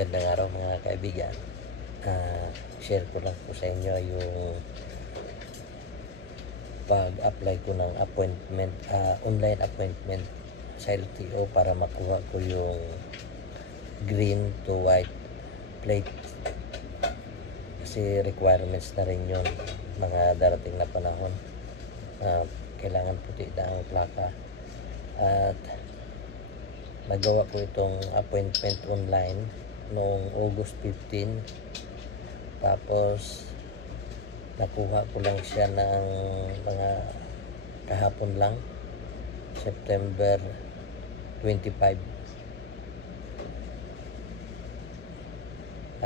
Magandang araw mga kaibigan. Share ko lang po sa inyo yung pag-apply ko ng appointment, online appointment sa LTO para makuha ko yung green to white plate. Kasi requirements na rin yun mga darating na panahon. Kailangan puti na ang plaka. At nagawa ko itong appointment online noong August 15. Tapos nakuha ko lang siya ng mga kahapon lang, September 25.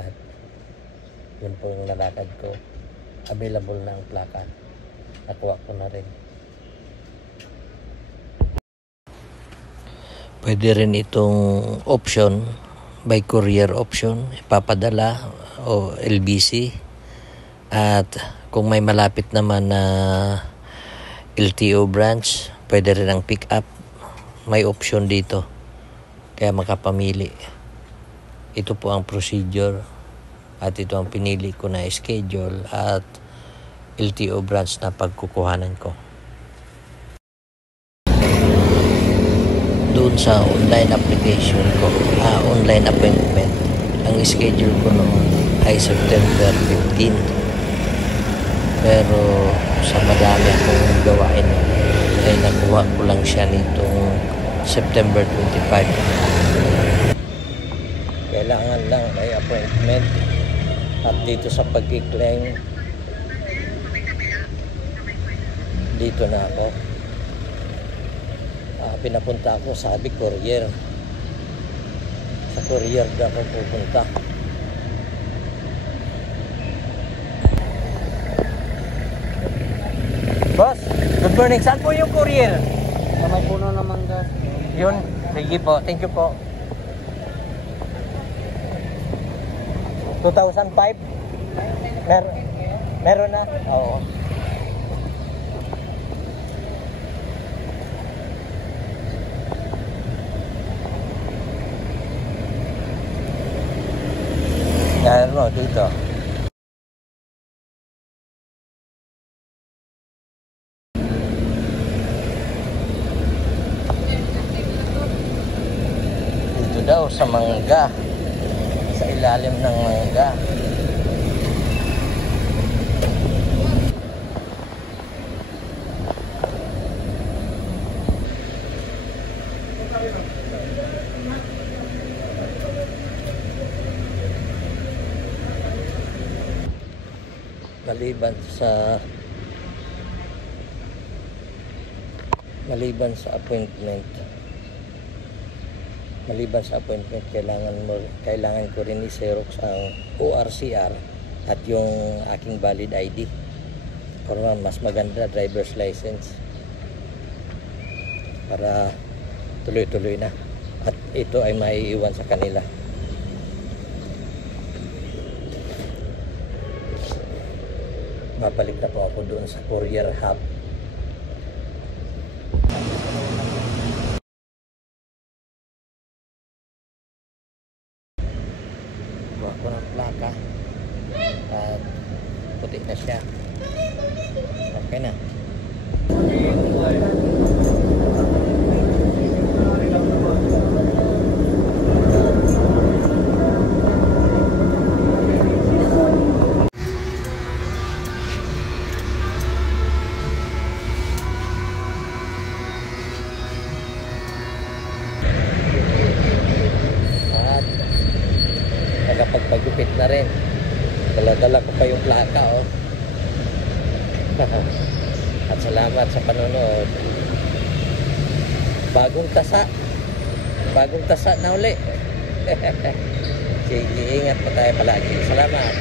At yun po yung nalakad ko. Available na ang plaka. Nakuha ko na rin. Pwede rin itong option, by courier option, ipapadala o LBC. At kung may malapit naman na LTO branch, pwede rin ang pick up. May option dito, kaya makapamili. Ito po ang procedure at ito ang pinili ko na schedule at LTO branch na pagkukuhanan ko. Doon sa online application ko, online appointment, ang schedule ko noon ay September 15. Pero sa madami akong gawain ay nakuha ko lang siya nitong September 25. Kailangan lang may appointment. At dito sa pag-claim, dito na ako. Pinapunta ako, sabi courier. Sa courier na ako pupunta. Boss, good morning. Saan po yung courier? Sa may puno ng mangga. Yun, sige po. Thank you po. 2005? Meron na? Oo. Yan mo, dito. Dito daw sa mangga. Sa ilalim ng mangga. Maliban sa appointment, kailangan ko rin i-xerox ang ORCR at yung aking valid ID. Para mas maganda, driver's license. Para tuloy-tuloy na. At ito ay maiiwan sa kanila. Babalik na po ako doon sa courier hub. Buha ko ng plaka at puti na siya. Okay na. Nakapagpagupit na rin. Dala-dala ko pa yung plaka, oh. At salamat sa panonood. Bagong tasa na uli. Sige, ingat po tayo palagi. Salamat.